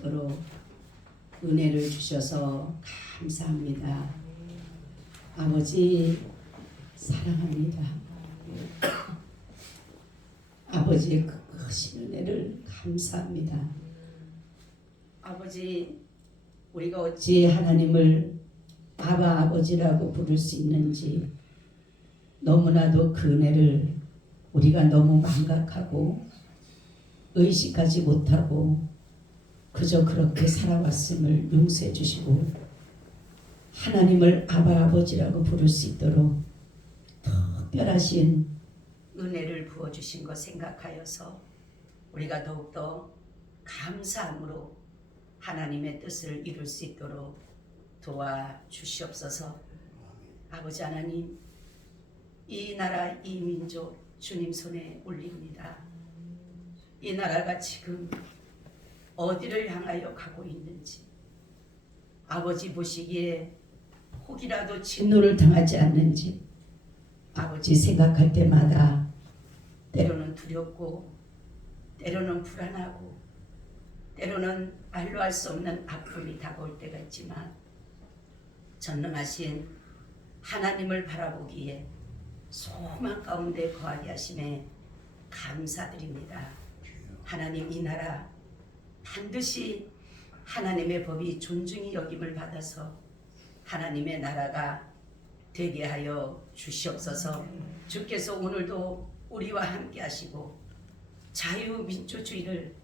있도록 은혜를 주셔서 감사합니다. 아버지 사랑합니다. 아버지의 크신 은혜를 감사합니다. 아버지, 우리가 어찌 하나님을 아바 아버지라고 부를 수 있는지 너무나도 그 은혜를 우리가 너무 망각하고 의식하지 못하고 그저 그렇게 살아왔음을 용서해 주시고 하나님을 아바 아버지라고 부를 수 있도록 특별하신 은혜를 부어주신 것 생각하여서 우리가 더욱더 감사함으로 하나님의 뜻을 이룰 수 있도록 도와주시옵소서. 아버지 하나님, 이 나라 이 민족 주님 손에 올립니다. 이 나라가 지금 어디를 향하여 가고 있는지 아버지 보시기에 혹이라도 진노를 당하지 않는지 아버지 생각할 때마다 때로는 두렵고 때로는 불안하고 때로는 말로 할 수 없는 아픔이 다가올 때가 있지만 전능하신 하나님을 바라보기에 소망 가운데 거하게 하심에 감사드립니다. 하나님, 이 나라 반드시 하나님의 법이 존중이 여김을 받아서 하나님의 나라가 되게 하여 주시옵소서. 주께서 오늘도 우리와 함께 하시고 자유민주주의를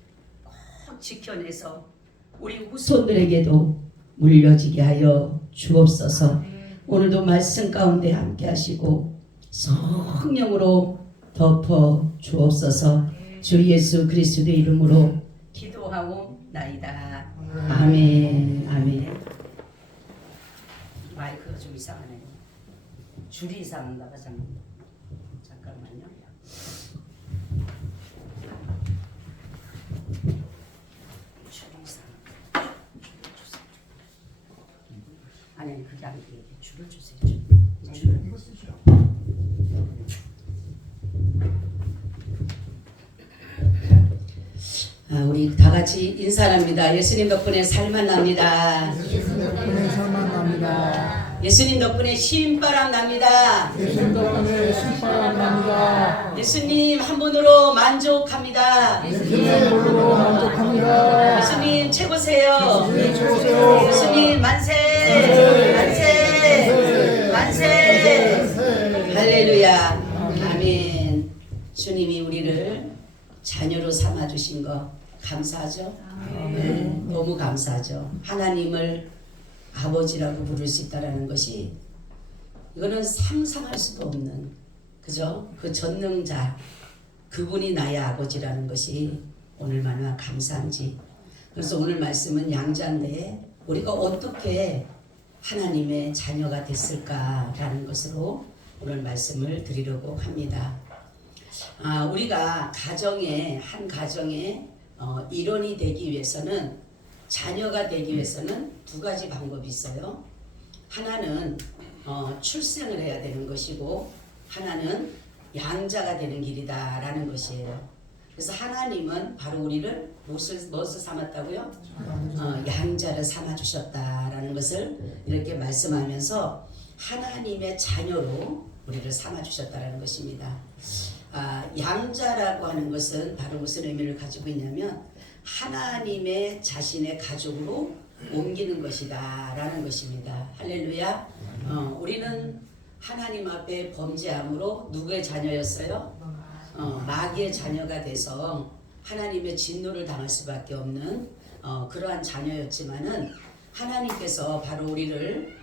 꼭 지켜내서 우리 후손들에게도 물려지게 하여 주옵소서. 오늘도 말씀 가운데 함께 하시고 성령으로 덮어 주옵소서. 주 예수 그리스도의 이름으로 기도하옵나이다. 아멘. 아멘. 마이크가 좀 이상하네요. 줄이 이상한가 봐. 잠깐만요. 줄이 이상한가. 아니 그게 아니고 줄을 주세요. 줄을. 이거 쓰죠. 우리 다 같이 인사합니다. 예수님 덕분에 살만 납니다. 예수님 덕분에 살만 납니다. 예수님 덕분에 신바람 납니다. 예수님 덕분에 신바람 납니다. 예수님 한 분으로 만족합니다. 예수님의 물로 만족합니다. 예수님 최고세요. 예수님 최고세요. 예수님 만세, 만세, 만세. 할렐루야. 아멘. 주님이 우리를 자녀로 삼아 주신 거 감사하죠? 네, 너무 감사하죠. 하나님을 아버지라고 부를 수 있다라는 것이 이거는 상상할 수도 없는, 그죠? 그 전능자 그분이 나의 아버지라는 것이 얼마나 감사한지. 그래서 오늘 말씀은 양자인데 우리가 어떻게 하나님의 자녀가 됐을까라는 것으로 오늘 말씀을 드리려고 합니다. 우리가 한 가정의 일원이 되기 위해서는, 자녀가 되기 위해서는 두 가지 방법이 있어요. 하나는 출생을 해야 되는 것이고 하나는 양자가 되는 길이다라는 것이에요. 그래서 하나님은 바로 우리를 무엇을 삼았다고요? 양자를 삼아주셨다라는 것을 이렇게 말씀하면서 하나님의 자녀로 우리를 삼아주셨다라는 것입니다. 양자라고 하는 것은 바로 무슨 의미를 가지고 있냐면 하나님의 자신의 가족으로 옮기는 것이다 라는 것입니다. 할렐루야. 우리는 하나님 앞에 범죄함으로 누구의 자녀였어요? 마귀의 자녀가 돼서 하나님의 진노를 당할 수밖에 없는 그러한 자녀였지만은 하나님께서 바로 우리를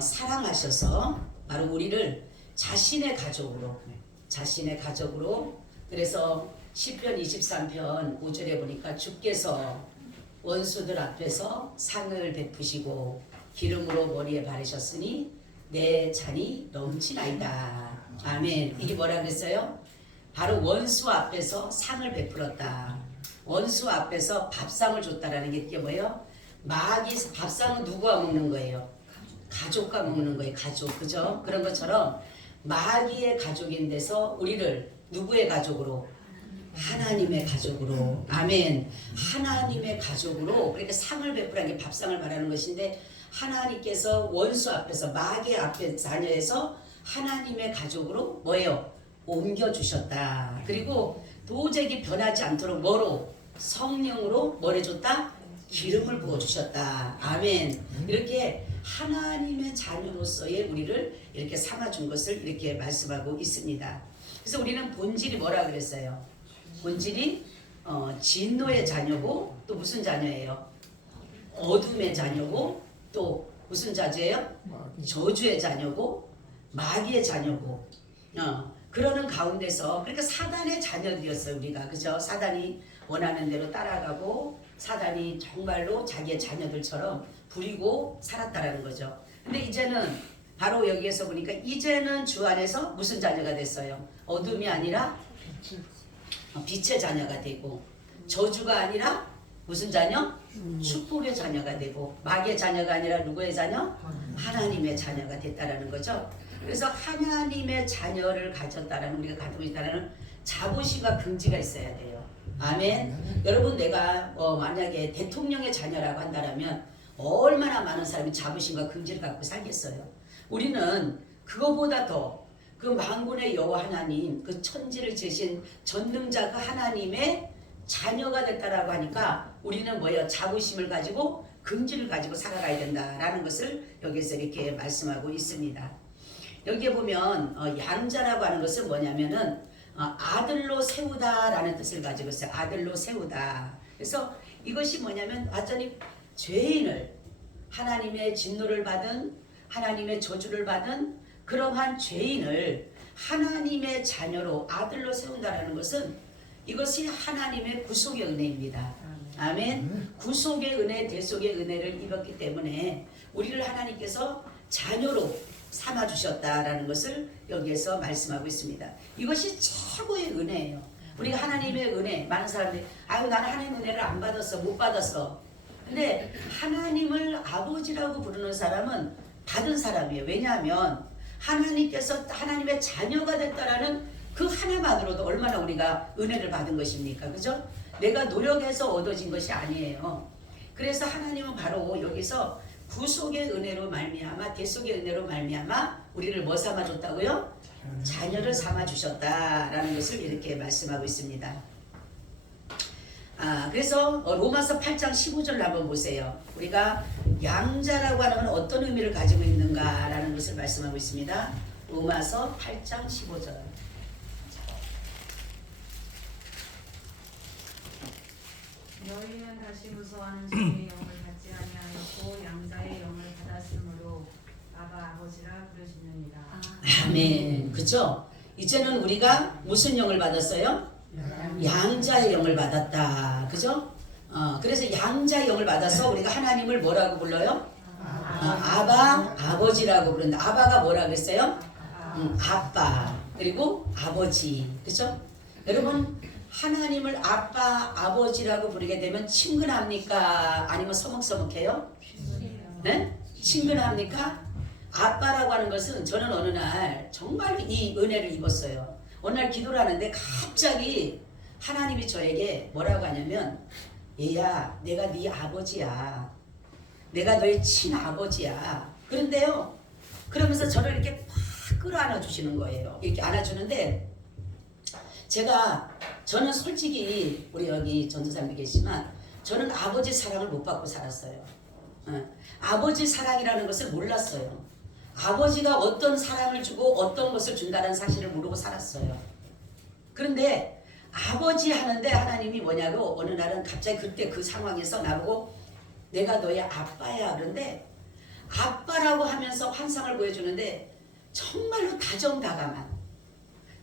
사랑하셔서 바로 우리를 자신의 가족으로, 그래서 시편 23편 5절에 보니까 주께서 원수들 앞에서 상을 베푸시고 기름으로 머리에 바르셨으니 내 잔이 넘치나이다. 아멘. 이게 뭐라 그랬어요? 바로 원수 앞에서 상을 베풀었다. 원수 앞에서 밥상을 줬다라는 게 이게 뭐예요? 마귀 밥상은 누구가 먹는 거예요? 가족과 먹는 거예요. 가족, 그죠? 그런 것처럼 마귀의 가족인 데서 우리를 누구의 가족으로? 하나님의 가족으로. 아멘. 하나님의 가족으로. 그러니까 상을 베푸라는 게 밥상을 말하는 것인데, 하나님께서 원수 앞에서, 마귀 앞에 자녀에서 하나님의 가족으로 뭐예요? 옮겨주셨다. 그리고 도저히 변하지 않도록 뭐로? 성령으로 뭘 해줬다? 기름을 부어주셨다. 아멘. 이렇게 하나님의 자녀로서의 우리를 이렇게 삼아준 것을 이렇게 말씀하고 있습니다. 그래서 우리는 본질이 뭐라 그랬어요? 본질이 진노의 자녀고, 또 무슨 자녀예요? 어둠의 자녀고, 또 무슨 자녀예요? 저주의 자녀고, 마귀의 자녀고. 그러는 가운데서, 그러니까 사단의 자녀들이었어요, 우리가. 그죠? 사단이 원하는 대로 따라가고, 사단이 정말로 자기의 자녀들처럼 부리고 살았다라는 거죠. 근데 이제는 바로 여기에서 보니까 이제는 주 안에서 무슨 자녀가 됐어요? 어둠이 아니라 빛의 자녀가 되고, 저주가 아니라 무슨 자녀? 축복의 자녀가 되고, 마귀의 자녀가 아니라 누구의 자녀? 하나님의 자녀가 됐다라는 거죠. 그래서 하나님의 자녀를 가졌다라는, 우리가 가지고 있다라는 자부심과 긍지가 있어야 돼요. 아멘. 여러분, 내가 만약에 대통령의 자녀라고 한다면 얼마나 많은 사람이 자부심과 긍지를 갖고 살겠어요. 우리는 그거보다 더 그 만군의 여호와 하나님, 그 천지를 지으신 전능자 그 하나님의 자녀가 됐다라고 하니까 우리는 뭐예요? 자부심을 가지고 긍지를 가지고 살아가야 된다라는 것을 여기서 이렇게 말씀하고 있습니다. 여기에 보면 양자라고 하는 것은 뭐냐면은 아들로 세우다라는 뜻을 가지고 있어요. 아들로 세우다. 그래서 이것이 뭐냐면 완전히 죄인을, 하나님의 진노를 받은, 하나님의 저주를 받은 그러한 죄인을 하나님의 자녀로, 아들로 세운다라는 것은 이것이 하나님의 구속의 은혜입니다. 아멘. 구속의 은혜, 대속의 은혜를 입었기 때문에 우리를 하나님께서 자녀로 삼아주셨다라는 것을 여기에서 말씀하고 있습니다. 이것이 최고의 은혜예요. 우리가 하나님의 은혜, 많은 사람들이 아유 나는 하나님의 은혜를 안 받았어, 못 받았어. 근데 하나님을 아버지라고 부르는 사람은 받은 사람이에요. 왜냐하면 하나님께서 하나님의 자녀가 됐다라는 그 하나만으로도 얼마나 우리가 은혜를 받은 것입니까? 그죠? 내가 노력해서 얻어진 것이 아니에요. 그래서 하나님은 바로 여기서 구속의 은혜로 말미암아, 대속의 은혜로 말미암아 우리를 뭐 삼아줬다고요? 자녀를 삼아주셨다라는 것을 이렇게 말씀하고 있습니다. 그래서 로마서 8장 15절을 한번 보세요. 우리가 양자라고 하는 건 어떤 의미를 가지고 있는가라는 것을 말씀하고 있습니다. 로마서 8장 15절. 너희는 다시 무서워하는 종의 영을 받지 아니하였고 양자의 영을 받았으므로 아바 아버지라 부르시느니라. 아멘. 그죠? 이제는 우리가 무슨 영을 받았어요? 양자의 영을 받았다. 그죠? 그래서 양자의 영을 받아서 우리가 하나님을 뭐라고 불러요? 아바, 아버지라고 부른다. 아바가 뭐라 그랬어요? 아빠. 그리고 아버지. 그죠? 여러분, 하나님을 아빠, 아버지라고 부르게 되면 친근합니까? 아니면 서먹서먹해요? 네? 친근합니까? 아빠라고 하는 것은 저는 어느 날 정말 이 은혜를 입었어요. 어느 날 기도를 하는데 갑자기 하나님이 저에게 뭐라고 하냐면 얘야 내가 네 아버지야. 내가 너의 친아버지야. 그런데요. 그러면서 저를 이렇게 팍 끌어안아 주시는 거예요. 이렇게 안아주는데 저는 솔직히 우리 여기 전도사님도 계시지만 저는 아버지 사랑을 못 받고 살았어요. 아버지 사랑이라는 것을 몰랐어요. 아버지가 어떤 사랑을 주고 어떤 것을 준다는 사실을 모르고 살았어요. 그런데 아버지 하는데 하나님이 뭐냐고 어느 날은 갑자기 그때 그 상황에서 나보고 내가 너의 아빠야. 그런데 아빠라고 하면서 환상을 보여주는데 정말로 다정다감한,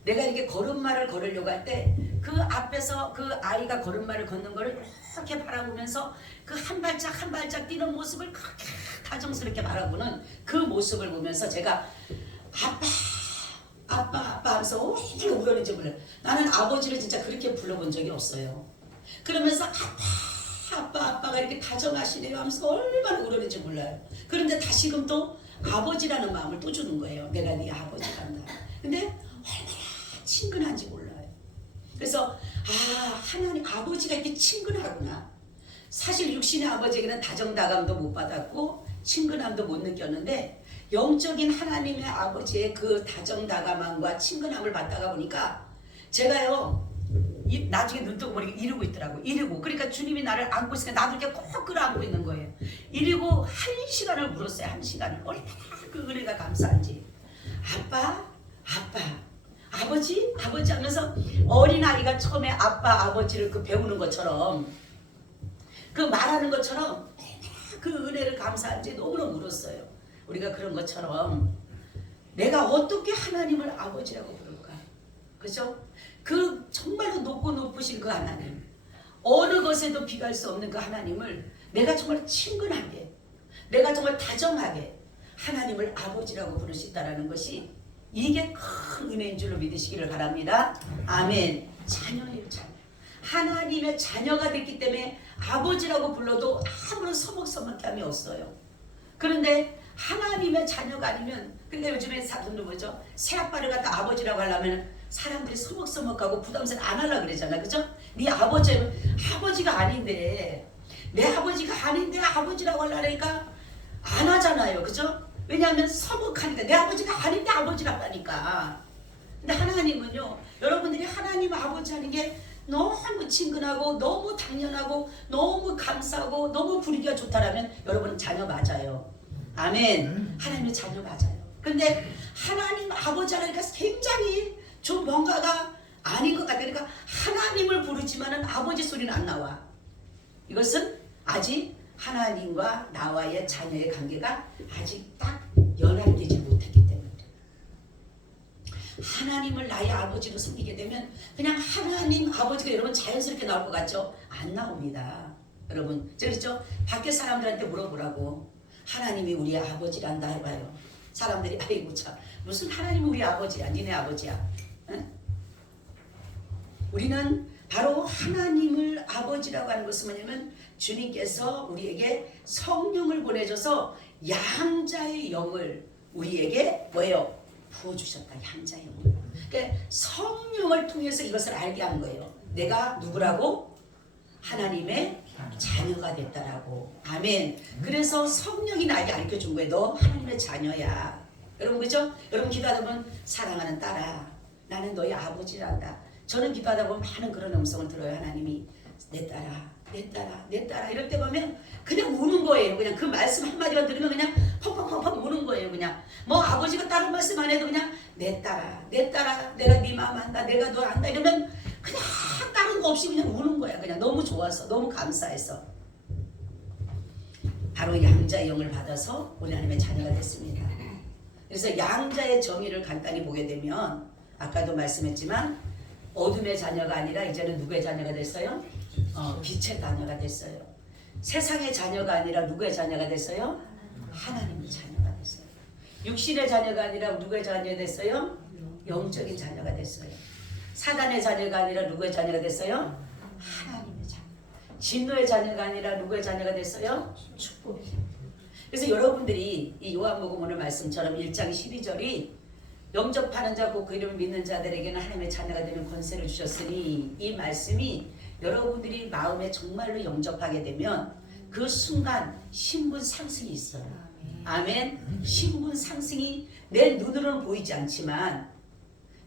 내가 이렇게 걸음마를 걸으려고 할 때 그 앞에서 그 아이가 걸음마를 걷는 거를 이렇게 바라보면서 그 한 발짝 한 발짝 뛰는 모습을 그렇게 다정스럽게 바라보는 그 모습을 보면서 제가 아빠 하면서 왜 울었는지 몰라요. 나는 아버지를 진짜 그렇게 불러본 적이 없어요. 그러면서 아빠가 이렇게 다정하시네요 하면서 얼마나 울었는지 몰라요. 그런데 다시금 또 아버지라는 마음을 또 주는 거예요. 내가 네 아버지란다. 근데 얼마나 친근한지 몰라요. 그래서 하나님 아버지가 이렇게 친근하구나. 사실 육신의 아버지에게는 다정다감도 못 받았고 친근함도 못 느꼈는데 영적인 하나님의 아버지의 그 다정다감함과 친근함을 받다가 보니까 제가요 나중에 눈뜨고 보니까 이러고 있더라고. 이러고 그러니까 주님이 나를 안고 있으니까 나도 이렇게 꼭 끌어안고 있는 거예요. 이러고 1시간을 물었어요. 1시간을. 얼마나 그 은혜가 감사한지. 아빠 아버지 하면서 어린아이가 처음에 아빠 아버지를 그 배우는 것처럼 그 말하는 것처럼 그 은혜를 감사한지 너무너무 물었어요. 우리가 그런 것처럼 내가 어떻게 하나님을 아버지라고 부를까? 그죠? 그 정말로 높고 높으신 그 하나님, 어느 것에도 비교할 수 없는 그 하나님을 내가 정말 친근하게, 내가 정말 다정하게 하나님을 아버지라고 부를 수 있다는 것이 이게 큰 은혜인 줄로 믿으시기를 바랍니다. 아멘. 자녀예요, 자녀. 하나님의 자녀가 됐기 때문에 아버지라고 불러도 아무런 서먹서먹함이 없어요. 그런데 하나님의 자녀가 아니면, 그러니까 요즘에 사람들 뭐죠? 새아빠를 갖다 아버지라고 하려면 사람들이 서먹서먹하고 부담스러워 안 하려고 그러잖아. 그죠? 네 아버지가 아닌데, 내 아버지가 아닌데 아버지라고 하려니까 안 하잖아요. 그죠? 왜냐하면 서먹하니까. 내 아버지가 아닌데 아버지라고 하니까. 근데 하나님은요, 여러분들이 하나님 아버지 하는 게 너무 친근하고 너무 당연하고 너무 감사하고 너무 부르기가 좋다라면 여러분은 자녀 맞아요. 아멘. 하나님의 자녀 맞아요. 근데 하나님 아버지 하니까 굉장히 좀 뭔가가 아닌 것 같으니까 하나님을 부르지만은 아버지 소리는 안 나와. 이것은 아직 하나님과 나와의 자녀의 관계가 아직 딱 연합되지 못했기 때문에 하나님을 나의 아버지로 섬기게 되면 그냥 하나님 아버지가 여러분 자연스럽게 나올 것 같죠? 안 나옵니다. 여러분 그렇죠? 밖에 사람들한테 물어보라고 하나님이 우리 아버지란다 해봐요. 사람들이 아이고 참 무슨 하나님이 우리 아버지야, 니네 아버지야. 응? 우리는 바로 하나님을 아버지라고 하는 것은 뭐냐면 주님께서 우리에게 성령을 보내줘서 양자의 영을 우리에게 뭐예요? 부어주셨다. 양자의 영을. 그러니까 성령을 통해서 이것을 알게 한 거예요. 내가 누구라고? 하나님의 자녀가 됐다라고. 아멘. 그래서 성령이 나에게 알려준 거예요. 너 하나님의 자녀야. 여러분 그죠? 여러분 기도하다 보면 사랑하는 딸아 나는 너희 아버지란다. 저는 기도하다 보면 많은 그런 음성을 들어요. 하나님이 내 딸아 이럴 때 보면 그냥 우는 거예요. 그냥 그 말씀 한마디만 들으면 그냥 펑펑펑펑 우는 거예요. 그냥 뭐 아버지가 다른 말씀 안 해도 그냥 내 딸아 내가 네 마음 안다, 내가 너 안다 이러면 그냥 다른 거 없이 그냥 우는 거야. 그냥 너무 좋아서 너무 감사해서 바로 양자의 영을 받아서 우리 하나님의 자녀가 됐습니다. 그래서 양자의 정의를 간단히 보게 되면 아까도 말씀했지만 어둠의 자녀가 아니라 이제는 누구의 자녀가 됐어요? 빛의 자녀가 됐어요. 세상의 자녀가 아니라 누구의 자녀가 됐어요? 하나님의 자녀가 됐어요. 육신의 자녀가 아니라 누구의 자녀가 됐어요? 영적인 자녀가 됐어요. 사단의 자녀가 아니라 누구의 자녀가 됐어요? 하나님의 자녀. 진노의 자녀가 아니라 누구의 자녀가 됐어요? 축복의 자녀. 그래서 여러분들이 이 요한복음 오늘 말씀처럼 1장 12절이 영접하는 자 곧 그 이름을 믿는 자들에게는 하나님의 자녀가 되는 권세를 주셨으니 이 말씀이 여러분들이 마음에 정말로 영접하게 되면 그 순간 신분 상승이 있어요. 아멘. 신분 상승이 내 눈으로는 보이지 않지만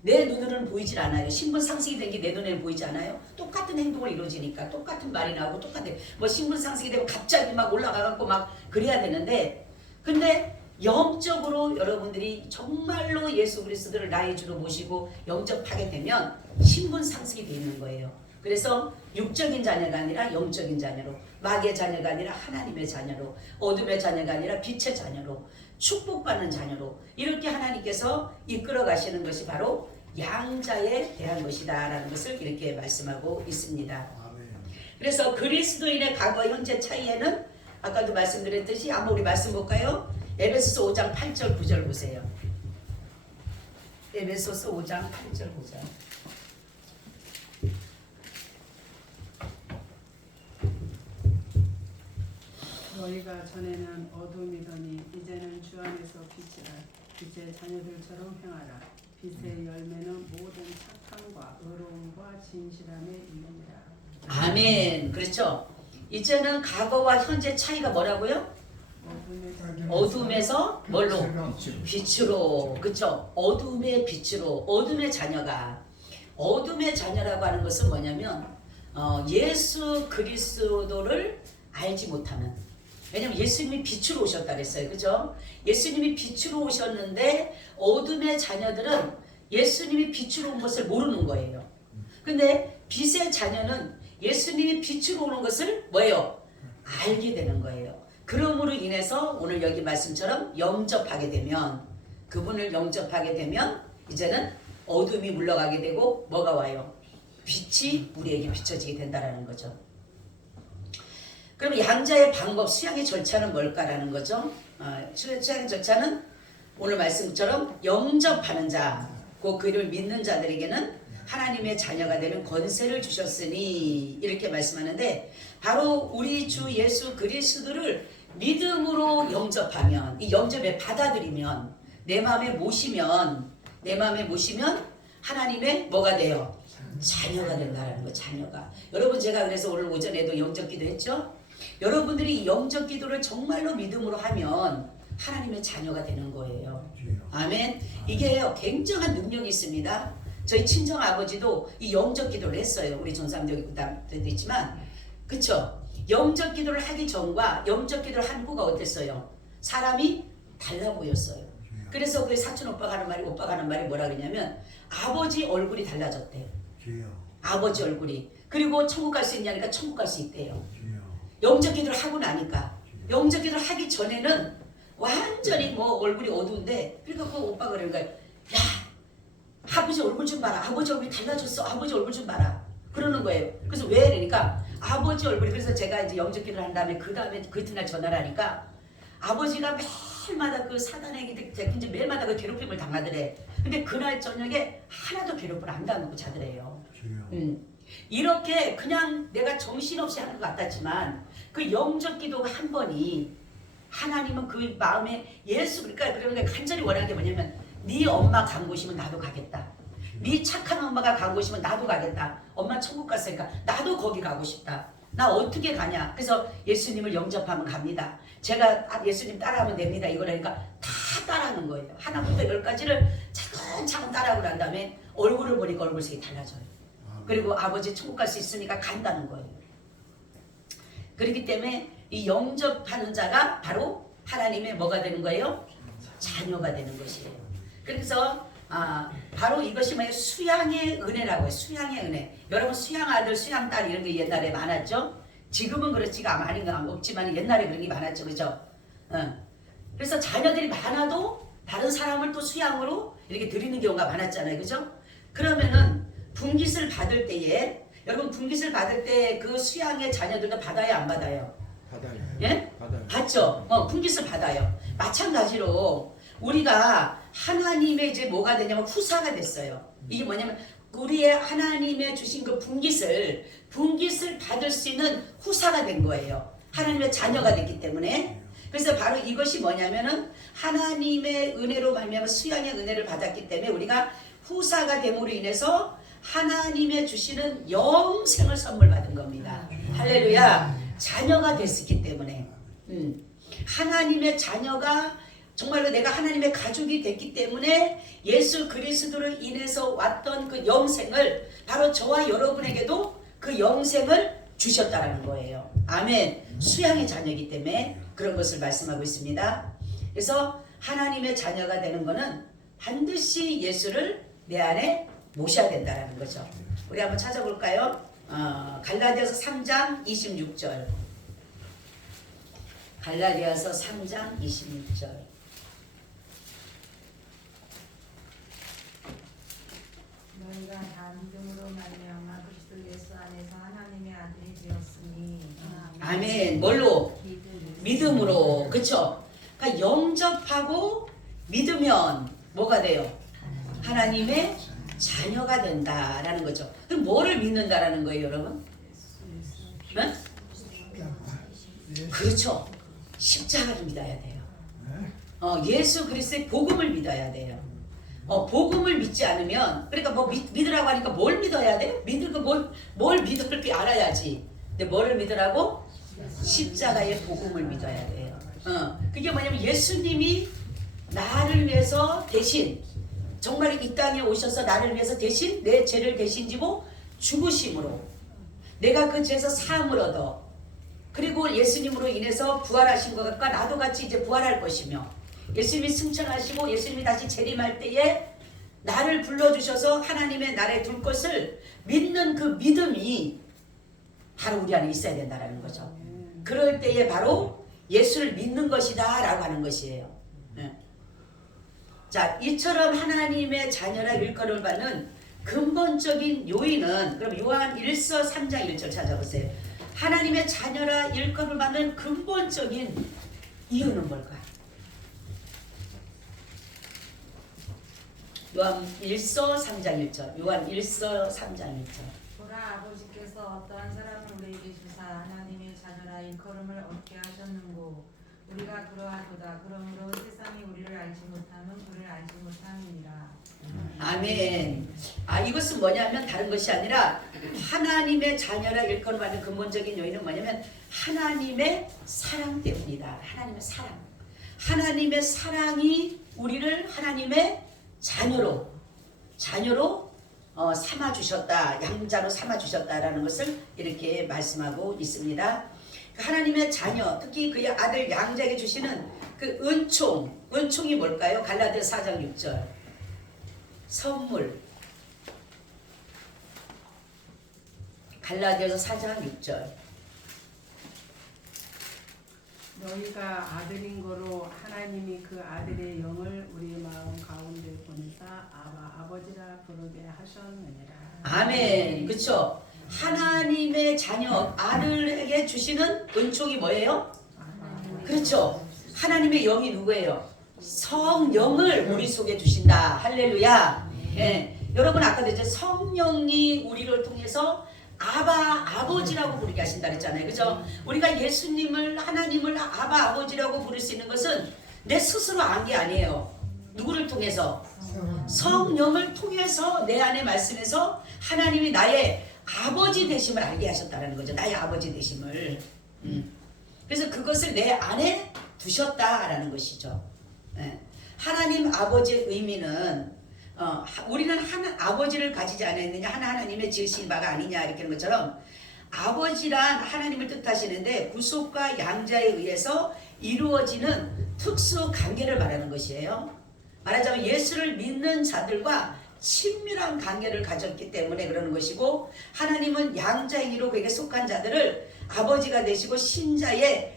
내 눈으로는 보이질 않아요. 신분 상승이 된 게 내 눈에는 보이지 않아요. 똑같은 행동을 이루어지니까 똑같은 말이 나오고 똑같은 뭐 신분 상승이 되면 갑자기 막 올라가갖고 막 그래야 되는데 근데 영적으로 여러분들이 정말로 예수 그리스도를 나의 주로 모시고 영접하게 되면 신분 상승이 되는 거예요. 그래서 육적인 자녀가 아니라 영적인 자녀로, 마귀의 자녀가 아니라 하나님의 자녀로, 어둠의 자녀가 아니라 빛의 자녀로, 축복받는 자녀로 이렇게 하나님께서 이끌어 가시는 것이 바로 양자에 대한 것이다 라는 것을 이렇게 말씀하고 있습니다. 그래서 그리스도인의 과거 현재 차이에는 아까도 말씀드렸듯이 한번 우리 말씀 볼까요? 에베소서 5장 8절 9절 보세요. 에베소서 5장 8절 9절. 너희가 전에는 어둠이더니 이제는 주 안에서 빛이라. 빛의 자녀들처럼 행하라. 빛의 열매는 모든 착함과 의로움과 진실함에 있느니라. 아멘. 그렇죠. 이제는 과거와 현재 차이가 뭐라고요? 어둠에서 뭘로? 빛으로. 그쵸? 어둠의 빛으로. 어둠의 자녀가. 어둠의 자녀라고 하는 것은 뭐냐면 예수 그리스도를 알지 못하는. 왜냐면 예수님이 빛으로 오셨다 그랬어요. 그죠? 예수님이 빛으로 오셨는데 어둠의 자녀들은 예수님이 빛으로 온 것을 모르는 거예요. 근데 빛의 자녀는 예수님이 빛으로 오는 것을 뭐예요? 알게 되는 거예요. 그러므로 인해서 오늘 여기 말씀처럼 영접하게 되면, 그분을 영접하게 되면 이제는 어둠이 물러가게 되고 뭐가 와요? 빛이 우리에게 비춰지게 된다는 거죠. 그럼 양자의 방법, 수양의 절차는 뭘까라는 거죠. 수양의 절차는 오늘 말씀처럼 영접하는 자, 그 그를 믿는 자들에게는 하나님의 자녀가 되는 권세를 주셨으니 이렇게 말씀하는데, 바로 우리 주 예수 그리스도를 믿음으로 영접하면, 이 영접에 받아들이면, 내 마음에 모시면 하나님의 뭐가 돼요? 자녀가 된다는 거. 자녀가. 여러분, 제가 그래서 오늘 오전에도 영접기도 했죠. 여러분들이 영접 기도를 정말로 믿음으로 하면 하나님의 자녀가 되는 거예요. 아멘. 이게 굉장한 능력이 있습니다. 저희 친정 아버지도 이 영접 기도를 했어요. 우리 전삼적이 때도 있지만, 그쵸? 영접 기도를 하기 전과 영접 기도를 한 후가 어땠어요? 사람이 달라 보였어요. 그래서 그 사촌 오빠가 하는 말이 뭐라 그러냐면, 아버지 얼굴이 달라졌대요. 아버지 얼굴이. 그리고 천국 갈 수 있냐니까 천국 갈 수 있대요. 영접 기도를 하고 나니까. 영접 기도를 하기 전에는 완전히 뭐 얼굴이 어두운데, 그러니까 그 오빠가 그러는 거예요. 야, 아버지 얼굴 좀 봐라. 아버지 얼굴이 달라졌어. 아버지 얼굴 좀 봐라. 그러는 거예요. 그래서 왜? 그러니까 아버지 얼굴이. 그래서 제가 이제 영접 기도를 한 다음에 그 이튿날 전화를 하니까 아버지가 매일마다 그 사단에게 이제 매일마다 그 괴롭힘을 당하더래. 근데 그날 저녁에 하나도 괴롭힘을 안 당하고 자더래요. 이렇게 그냥 내가 정신없이 하는 것 같았지만, 그 영접 기도가 한 번이, 하나님은 그 마음에 예수, 그러니까 그런 게 간절히 원하는 게 뭐냐면, 네 엄마 간 곳이면 나도 가겠다. 네 착한 엄마가 간 곳이면 나도 가겠다. 엄마 천국 갔으니까 나도 거기 가고 싶다. 나 어떻게 가냐. 그래서 예수님을 영접하면 갑니다. 제가 예수님 따라하면 됩니다. 이거라니까 다 따라하는 거예요. 하나부터 10가지를 차근차근 따라하고 난 다음에 얼굴을 보니까 얼굴색이 달라져요. 그리고 아버지 천국 갈 수 있으니까 간다는 거예요. 그렇기 때문에 이 영접하는 자가 바로 하나님의 뭐가 되는 거예요? 자녀가 되는 것이에요. 그래서 바로 이것이 뭐예요? 수양의 은혜라고 해요. 수양의 은혜. 여러분, 수양 아들, 수양 딸 이런 게 옛날에 많았죠? 지금은 그렇지가 많은 건 없지만 옛날에 그런 게 많았죠. 그죠? 그래서 자녀들이 많아도 다른 사람을 또 수양으로 이렇게 드리는 경우가 많았잖아요. 그죠? 그러면은 분깃을 받을 때에, 여러분 분깃을 받을 때 그 수양의 자녀들도 받아요, 안 받아요? 받아요. 예? 받아요. 받죠. 분깃을 받아요. 마찬가지로 우리가 하나님의 이제 뭐가 되냐면 후사가 됐어요. 이게 뭐냐면 우리의 하나님의 주신 그 분깃을 받을 수 있는 후사가 된 거예요. 하나님의 자녀가 됐기 때문에. 그래서 바로 이것이 뭐냐면은 하나님의 은혜로 말미암아 수양의 은혜를 받았기 때문에 우리가 후사가 됨으로 인해서 하나님의 주시는 영생을 선물 받은 겁니다. 할렐루야. 자녀가 됐기 때문에 하나님의 자녀가 정말로 내가 하나님의 가족이 됐기 때문에 예수 그리스도를 인해서 왔던 그 영생을 바로 저와 여러분에게도 그 영생을 주셨다라는 거예요. 아멘. 수양의 자녀이기 때문에 그런 것을 말씀하고 있습니다. 그래서 하나님의 자녀가 되는 것은 반드시 예수를 내 안에 모셔야 된다는 거죠. 우리 한번 찾아볼까요? 갈라디아서 3장 26절. 갈라디아서 3장 26절. 너희가 다 믿음으로 말미암아 그리스도 예수 안에서 하나님의 아들이 되었으니. 아멘. 뭘로? 믿음으로. 그쵸? 그러니까 영접하고 믿으면 뭐가 돼요? 하나님의 자녀가 된다라는 거죠. 그럼 뭐를 믿는다라는 거예요, 여러분? 네? 그렇죠. 십자가를 믿어야 돼요. 예수 그리스도의 복음을 믿어야 돼요. 복음을 믿지 않으면 그러니까 뭐 믿으라고 하니까 뭘 믿어야 돼? 믿을 뭘 믿을 줄 알아야지. 근데 뭐를 믿으라고? 십자가의 복음을 믿어야 돼요. 그게 뭐냐면 예수님이 나를 위해서 대신 정말 이 땅에 오셔서 나를 위해서 대신 내 죄를 대신 지고 죽으심으로 내가 그 죄에서 사함을 얻어 그리고 예수님으로 인해서 부활하신 것과 나도 같이 이제 부활할 것이며 예수님이 승천하시고 예수님이 다시 재림할 때에 나를 불러주셔서 하나님의 나라에 둘 것을 믿는 그 믿음이 바로 우리 안에 있어야 된다는 거죠. 그럴 때에 바로 예수를 믿는 것이다 라고 하는 것이에요. 자, 이처럼 하나님의 자녀라 일컬음을 받는 근본적인 요인은 그럼 요한 1서 3장 1절 찾아보세요. 하나님의 자녀라 일컬음을 받는 근본적인 이유는 뭘까요? 요한 1서 3장 1절. 요한 1서 3장 1절. 보라 아버지께서 어떠한 사람을 우리에게 주사 하나님의 자녀라 일컬음을 얻게 하셨는고 우리가 그러하도다. 그러므로 세상이 우리를 알지 못하면 그를 알지 못함이니라. 아멘. 이것은 뭐냐면 다른 것이 아니라 하나님의 자녀라 일컬음 받는 근본적인 요인은 뭐냐면 하나님의 사랑 때문이다. 하나님의 사랑. 하나님의 사랑이 우리를 하나님의 자녀로 삼아주셨다. 양자로 삼아주셨다라는 것을 이렇게 말씀하고 있습니다. 하나님의 자녀, 특히 그의 아들 양자에게 주시는 그 은총이 뭘까요? 갈라디아서 4장 6절. 선물. 갈라디아서 4장 6절. 너희가 아들인 거로 하나님이 그 아들의 영을 우리 마음 가운데 보내사 아버지라 부르게 하셨느니라. 아멘. 그렇죠. 하나님의 자녀 아들에게 주시는 은총이 뭐예요? 그렇죠. 하나님의 영이 누구예요? 성령을 우리 속에 주신다. 할렐루야. 예. 여러분 아까도 이제 성령이 우리를 통해서 아버지라고 부르게 하신다 그랬잖아요. 그죠? 우리가 예수님을 하나님을 아버지라고 부를 수 있는 것은 내 스스로 안 게 아니에요. 누구를 통해서? 성령을 통해서 내 안에 말씀에서 하나님이 나의 아버지 되심을 알게 하셨다는 거죠. 나의 아버지 되심을. 그래서 그것을 내 안에 두셨다라는 것이죠. 예. 하나님 아버지의 의미는 우리는 아버지를 가지지 않았느냐 하나님의 지으신 바가 아니냐 이렇게 하는 것처럼 아버지란 하나님을 뜻하시는데 구속과 양자에 의해서 이루어지는 특수 관계를 말하는 것이에요. 말하자면 예수를 믿는 자들과 친밀한 관계를 가졌기 때문에 그러는 것이고 하나님은 양자행위로 그에게 속한 자들을 아버지가 되시고 신자의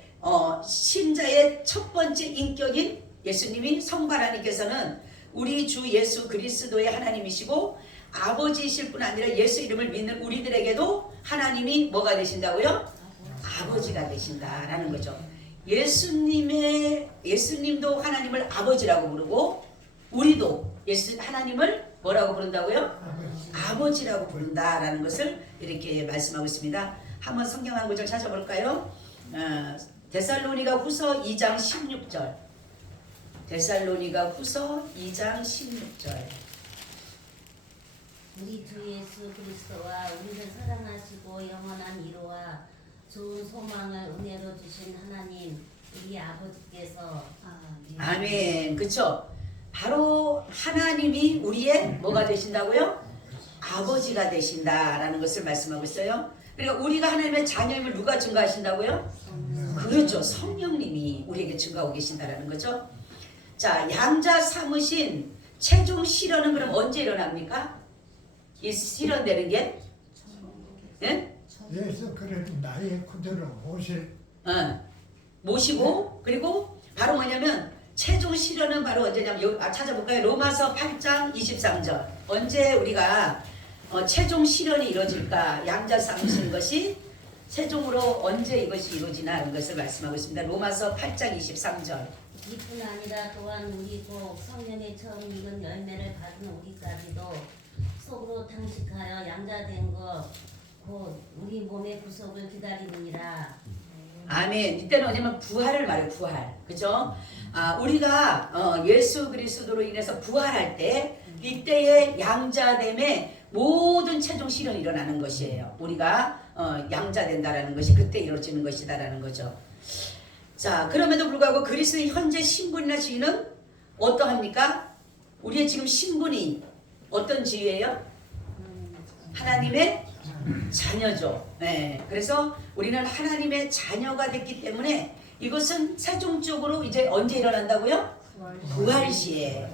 첫 번째 인격인 예수님이 성부 하나님께서는 우리 주 예수 그리스도의 하나님이시고 아버지이실 뿐 아니라 예수 이름을 믿는 우리들에게도 하나님이 뭐가 되신다고요? 아버지가 되신다라는 거죠. 예수님도 하나님을 아버지라고 부르고 우리도 하나님을 뭐라고 부른다고요? 아버지라고 부른다라는 것을 이렇게 말씀하고 있습니다. 한번 성경 한 구절 찾아볼까요? 데살로니가 후서 2장 16절. 데살로니가 후서 2장 16절. 우리 주 예수 그리스도와 우리를 사랑하시고 영원한 위로와 좋은 소망을 은혜로 주신 하나님 우리 아버지께서 아멘. 그쵸? 바로 하나님이 우리의 뭐가 되신다고요? 아버지가 되신다라는 것을 말씀하고 있어요. 그러니까 우리가 하나님의 자녀임을 누가 증거하신다고요? 그렇죠. 성령님이 우리에게 증거하고 계신다라는 거죠. 자, 양자 삼으신 최종 실현은 그럼 언제 일어납니까? 이 실현되는 게? 예? 예수 그래도 나의 그대로 모시고 그리고 바로 뭐냐면 최종 실현은 바로 언제냐면 찾아볼까요? 로마서 8장 23절. 언제 우리가 최종 실현이 이루어질까? 양자 삼으신 것이 최종으로 언제 이것이 이루어지나 이것을 말씀하고 있습니다. 로마서 8장 23절. 이뿐 아니라 또한 우리 곧 성령의 처음 익은 열매를 받은 우리까지도 속으로 탄식하여 양자된 것 곧 우리 몸의 구속을 기다리느니라. 아멘. 이때는 뭐냐면 부활을 말해요. 부활. 그죠? 우리가 예수 그리스도로 인해서 부활할 때 이때의 양자됨에 모든 최종 실현이 일어나는 것이에요. 우리가 양자된다라는 것이 그때 이루어지는 것이다라는 거죠. 자, 그럼에도 불구하고 그리스도의 현재 신분이나 지위는 어떠합니까? 우리의 지금 신분이 어떤 지위예요? 하나님의 자녀죠. 네. 그래서 우리는 하나님의 자녀가 됐기 때문에 이것은 최종적으로 이제 언제 일어난다고요? 부활 시에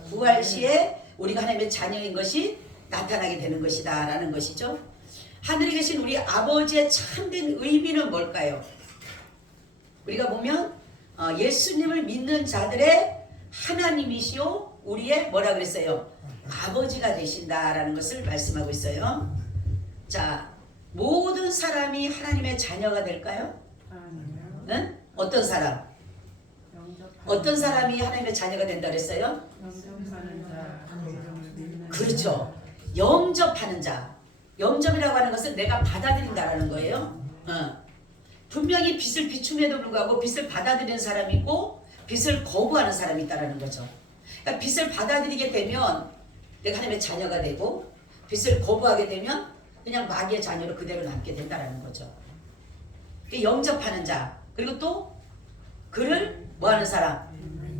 우리가 하나님의 자녀인 것이 나타나게 되는 것이다 라는 것이죠. 하늘에 계신 우리 아버지의 참된 의미는 뭘까요? 우리가 보면 예수님을 믿는 자들의 하나님이시오 우리의 뭐라 그랬어요? 아버지가 되신다라는 것을 말씀하고 있어요. 자, 모든 사람이 하나님의 자녀가 될까요? 응? 어떤 사람? 어떤 사람이 하나님의 자녀가 된다 그랬어요? 그렇죠. 영접하는 자. 영접이라고 하는 것은 내가 받아들인다라는 거예요. 분명히 빚을 비춤에도 불구하고 빚을 받아들이는 사람이 있고 빚을 거부하는 사람이 있다라는 거죠. 그러니까 빚을 받아들이게 되면 내가 하나님의 자녀가 되고 빚을 거부하게 되면 그냥 마귀의 자녀로 그대로 남게 된다라는 거죠. 영접하는 자. 그리고 또 그를 뭐하는 사람?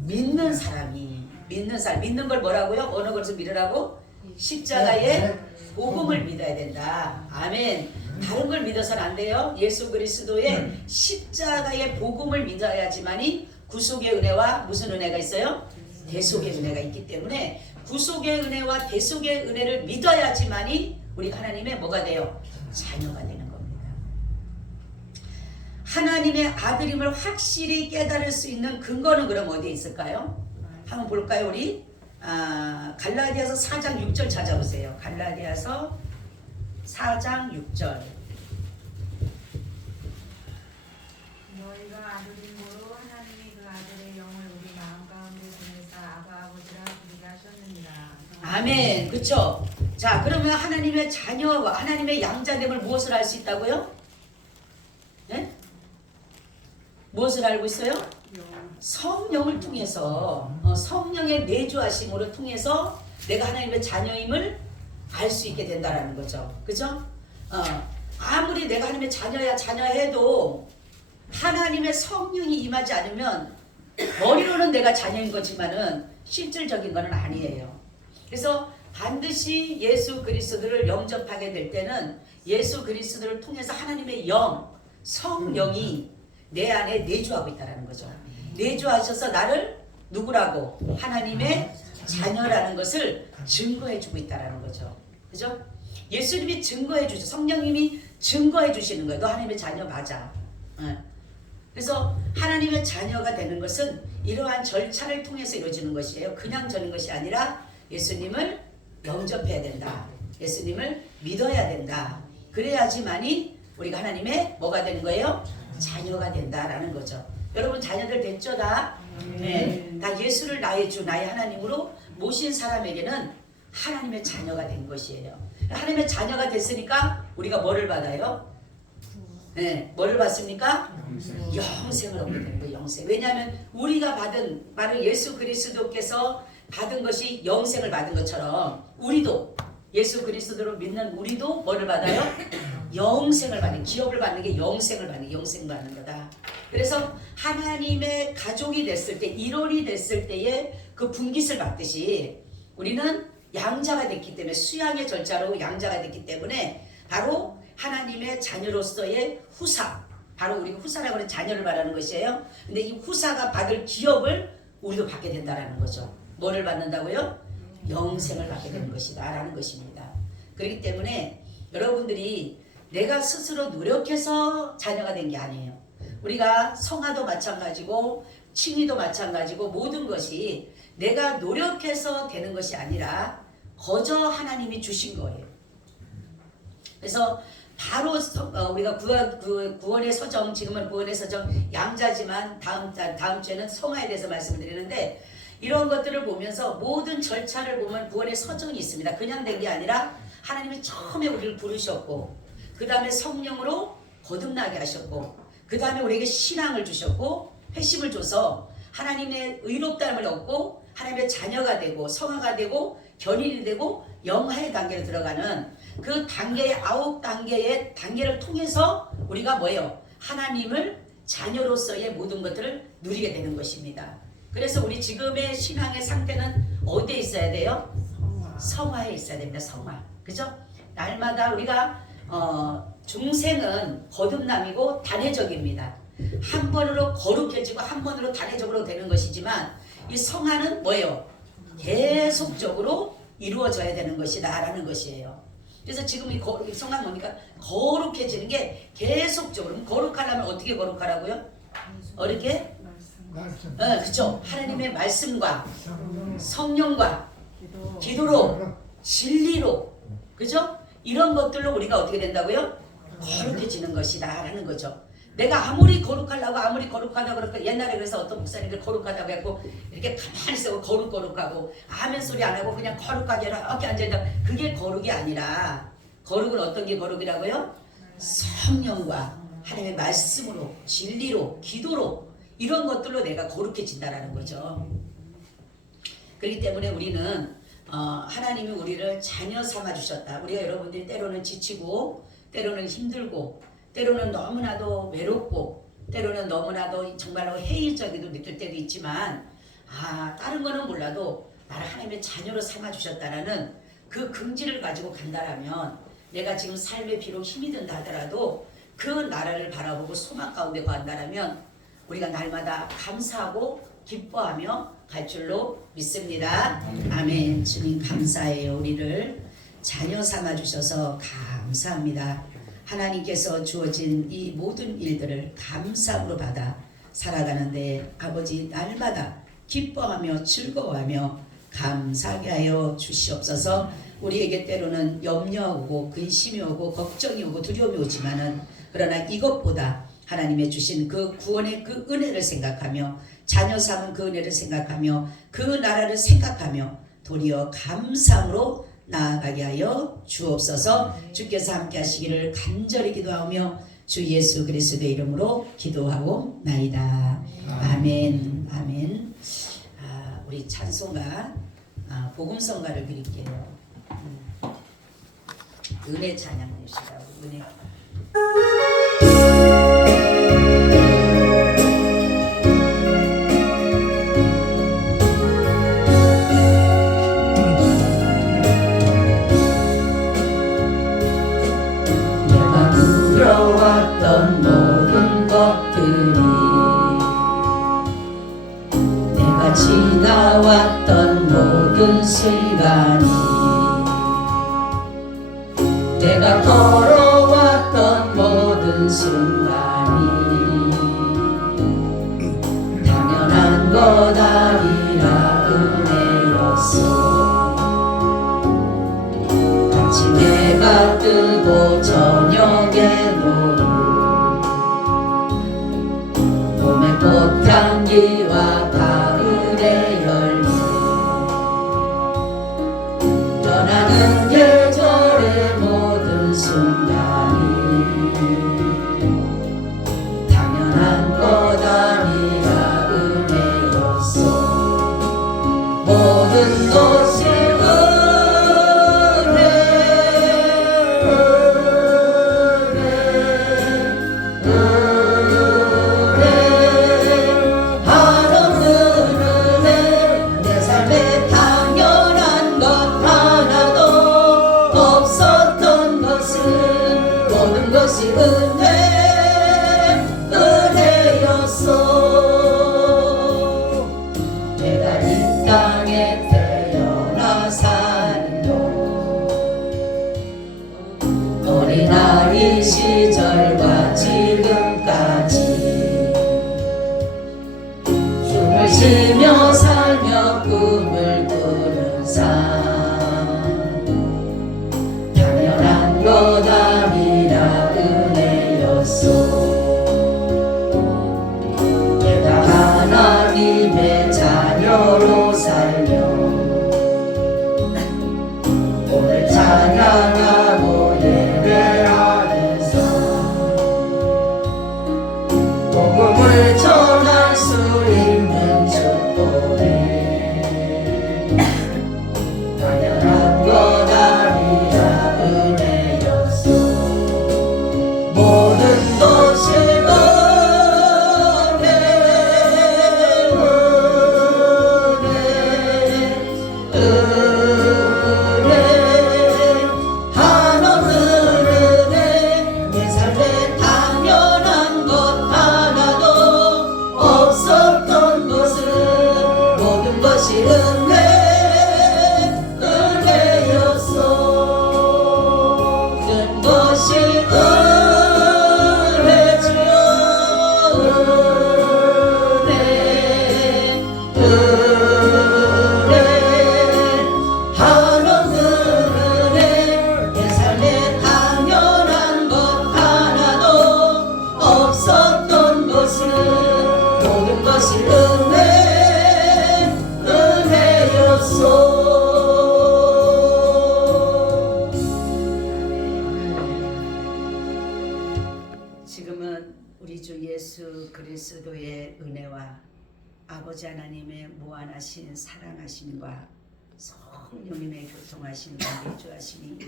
믿는 사람이. 믿는 걸 뭐라고요? 어느 것을 믿으라고? 십자가의 복음을 믿어야 된다. 아멘. 다른 걸 믿어서는 안 돼요. 예수 그리스도의 십자가의 복음을 믿어야지만이 구속의 은혜와 무슨 은혜가 있어요? 대속의 은혜가 있기 때문에 구속의 은혜와 대속의 은혜를 믿어야지만이 우리가 하나님의 뭐가 돼요? 자녀가 되는 겁니다. 하나님의 아들임을 확실히 깨달을 수 있는 근거는 그럼 어디에 있을까요? 한번 볼까요 우리? 갈라디아서 4장 6절 찾아보세요. 갈라디아서 4장 6절. 너희가 아들임으로 하나님이 그 아들의 영을 우리 마음 가운데 보내사 아바 아버지라 부르게 하셨느니라. 아멘. 그쵸? 자, 그러면 하나님의 자녀와 하나님의 양자됨을 무엇을 알 수 있다고요? 네? 무엇을 알고 있어요? 성령을 통해서 성령의 내주하심으로 통해서 내가 하나님의 자녀임을 알 수 있게 된다라는 거죠. 그죠? 아무리 내가 하나님의 자녀야 해도 하나님의 성령이 임하지 않으면 머리로는 내가 자녀인 거지만은 실질적인 거는 아니에요. 그래서 반드시 예수 그리스도를 영접하게 될 때는 예수 그리스도를 통해서 하나님의 영, 성령이 내 안에 내주하고 있다는 거죠. 내주하셔서 나를 누구라고? 하나님의 자녀라는 것을 증거해 주고 있다는 거죠. 그죠? 예수님이 증거해 주죠. 성령님이 증거해 주시는 거예요. 너 하나님의 자녀 맞아. 그래서 하나님의 자녀가 되는 것은 이러한 절차를 통해서 이루어지는 것이에요. 그냥 되는 것이 아니라 예수님을 영접해야 된다. 예수님을 믿어야 된다. 그래야지만이 우리가 하나님의 뭐가 되는 거예요? 자녀가 된다라는 거죠. 여러분 자녀들 됐죠 다? 네. 다 예수를 나의 주 나의 하나님으로 모신 사람에게는 하나님의 자녀가 된 것이에요. 하나님의 자녀가 됐으니까 우리가 뭐를 받아요? 네, 뭐를 받습니까? 영생을 얻게 되는 거예요. 영생. 왜냐하면 우리가 받은 바로 예수 그리스도께서 받은 것이 영생을 받은 것처럼 우리도 예수 그리스도를 믿는 우리도 뭐를 받아요? 영생을 받는, 기업을 받는 게 영생을 받는 거다. 그래서 하나님의 가족이 됐을 때, 일원이 됐을 때에 그 분깃을 받듯이 우리는 양자가 됐기 때문에, 수양의 절차로 양자가 됐기 때문에 바로 하나님의 자녀로서의 후사, 바로 우리가 후사라고 하는 자녀를 말하는 것이에요. 근데 이 후사가 받을 기업을 우리도 받게 된다는 거죠. 뭐를 받는다고요? 영생을 받게 되는 것이다 라는 것입니다. 그렇기 때문에 여러분들이 내가 스스로 노력해서 자녀가 된 게 아니에요. 우리가 성화도 마찬가지고 칭의도 마찬가지고 모든 것이 내가 노력해서 되는 것이 아니라 거저 하나님이 주신 거예요. 그래서 바로 우리가 구원의 서정, 지금은 구원의 서정 양자지만 다음 주에는 성화에 대해서 말씀드리는데, 이런 것들을 보면서 모든 절차를 보면 구원의 서정이 있습니다. 그냥 된 게 아니라 하나님이 처음에 우리를 부르셨고 그 다음에 성령으로 거듭나게 하셨고 그 다음에 우리에게 신앙을 주셨고 회심을 줘서 하나님의 의롭다함을 얻고 하나님의 자녀가 되고 성화가 되고 견인이 되고 영화의 단계로 들어가는 그 단계의 9단계의 단계를 통해서 우리가 뭐예요? 하나님을 자녀로서의 모든 것들을 누리게 되는 것입니다. 그래서 우리 지금의 신앙의 상태는 어디에 있어야 돼요? 성화에 있어야 됩니다. 성화. 그죠? 날마다 우리가 중생은 거듭남이고 단회적입니다. 한 번으로 거룩해지고 한 번으로 단회적으로 되는 것이지만 이 성화는 뭐예요? 계속적으로 이루어져야 되는 것이다 라는 것이에요. 그래서 지금 이 성화 뭡니까? 거룩해지는 게 계속적으로. 거룩하려면 어떻게 거룩하라고요? 어렵게? 말씀. 그쵸. 하나님의 말씀과 성령, 성령과 기도로 진리로 그죠? 이런 것들로 우리가 어떻게 된다고요? 거룩해지는 것이다 라는 거죠. 내가 아무리 거룩하려고 아무리 거룩하다고 그럴까 옛날에 그래서 어떤 목사님들 거룩하다고 했고 이렇게 가만히 있어 거룩하고 아멘 소리 안 하고 그냥 거룩하게 이렇게 앉아있다. 그게 거룩이 아니라 거룩은 어떤 게 거룩이라고요? 성령과 하나님의 말씀으로 진리로 기도로 이런 것들로 내가 거룩해진다라는 거죠. 그렇기 때문에 우리는 하나님이 우리를 자녀 삼아 주셨다. 우리가 여러분들이 때로는 지치고 때로는 힘들고 때로는 너무나도 외롭고 때로는 너무나도 정말로 회의적이도 느낄 때도 있지만 다른 거는 몰라도 나를 하나님의 자녀로 삼아 주셨다라는 그 긍지를 가지고 간다라면 내가 지금 삶에 비록 힘이 든다 하더라도 그 나라를 바라보고 소망 가운데 간다라면 우리가 날마다 감사하고 기뻐하며 갈 줄로 믿습니다. 아멘. 주님 감사해요. 우리를 자녀 삼아 주셔서 감사합니다. 하나님께서 주어진 이 모든 일들을 감사함으로 받아 살아가는데 아버지 날마다 기뻐하며 즐거워하며 감사하게 하여 주시옵소서. 우리에게 때로는 염려가 오고 근심이 오고 걱정이 오고 두려움이 오지만은 그러나 이것보다 하나님의 주신 그 구원의 그 은혜를 생각하며 자녀 삼은 그 은혜를 생각하며 그 나라를 생각하며 도리어 감사함으로 나아가게 하여 주옵소서. 주께서 함께 하시기를 간절히 기도하며 주 예수 그리스도의 이름으로 기도하고 나이다. 아멘. 아멘. 우리 찬송가 복음성가를 드릴게요. 은혜 찬양 드시라고. 은혜. 왔던 모든 것들이 내가 지나왔던 모든 시간이 내가 걸어왔던 모든 순간이 당연한 것 아니라 은혜였어. 아침해가 뜨고 저녁에 노을 봄의 꽃향기와 가을의 열매 변하는 계절의 모든 순간이 당연한 것 아니라 은혜였어. 모든 것이 어린아이 시절과 지금까지 숨을 쉬며 살며 꿈을 꾸는 삶 당연한 것 아니라 은혜였소. 내가 하나님의 자녀로 살며 오늘 찬양하고 예배하는 삶 아버지 하나님의 무한하신 사랑하심과 성령님의 교통하심과 내주하심이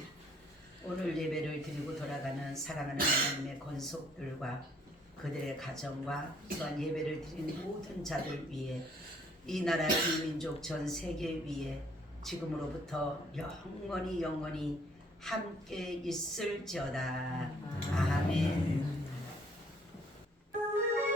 오늘 예배를 드리고 돌아가는 사랑하는 하나님의 권속들과 그들의 가정과 또한 예배를 드리는 모든 자들 위에 이 나라 이 민족 전 세계 위에 지금으로부터 영원히 함께 있을지어다. 아멘.